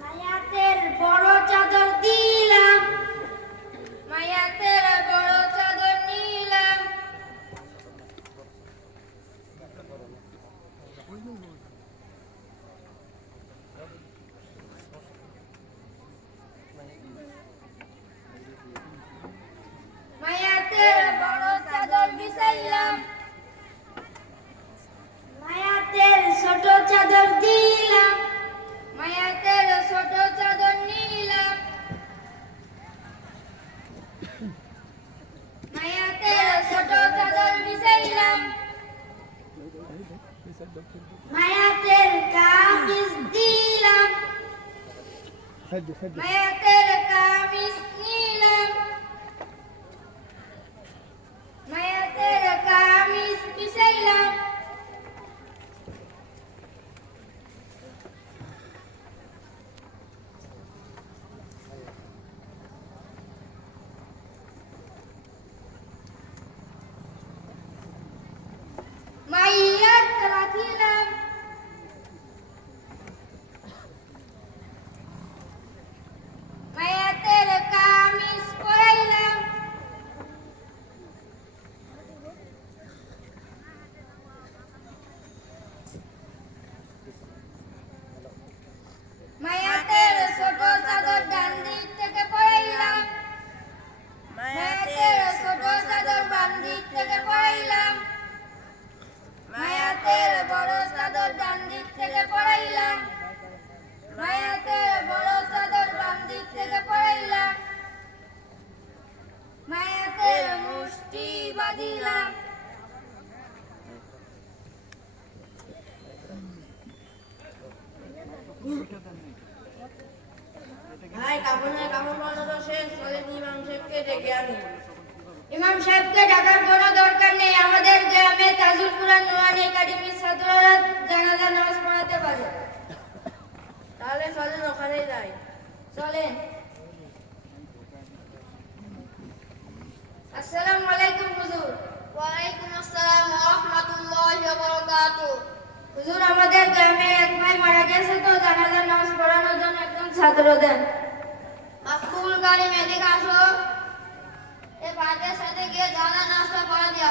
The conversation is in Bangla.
মায়াতের বড় চাদর দিলাম, মায়াতের বড় চাদর নিলাম। মায়াতের বড় চাদর বিছাইলাম, মায়াতের ছোট চাদর দিলাম, মায়াতের ছোট চাদর নিলাম। মায়াতের ছোট চাদর বিছাইলাম, মায়াতের কামিজ দিলাম, মায়াতের কামিজ নিলাম, মায়াতের কামিজ বিছাইলাম। মাইয়াত রাখিলাম, মায়াতের কামিজ পরাইলাম, মায়াতের ছোট চাদর ডান দিক থেকে পরাইলাম, মায়াতের ছোট চাদর বাম দিক থেকে পরাইলাম, মায়াতের বড় চাদর ডান দিক থেকে পরাইলাম, মায়াতের বড় চাদর বাম দিক থেকে পরাইলাম, মায়াতের মুষ্টি বাঁধিলাম। ভাই কাপড় বানানো শেষ, চলেন ইমাম সাহেবকে ডেকে আনি। ইমাম সাহেবকে ডাকার কোনো দরকার নেই, আমাদের গ্রামে তাজুল কুরআন নুরানি একাডেমির ছাত্ররা জানাজা নামাজ পড়াতে পারে। তাহলে চলেন ওখানেই যাই। চলেন। আসসালামু আলাইকুম হুজুর। ওয়ালাইকুম আসসালাম ওয়া রাহমাতুল্লাহি ওয়া বারাকাতুহু। হুজুর, আমাদের গ্রামে এক ভাই মারা গেছে, তো জানাজা নামাজ পড়ানোর জন্য একজন ছাত্র দেন। মাসকুল গাড়ি মেদিকে আসো, এই ভাইদের সাথে গিয়ে জানা নাস্তা পড়া দিয়ে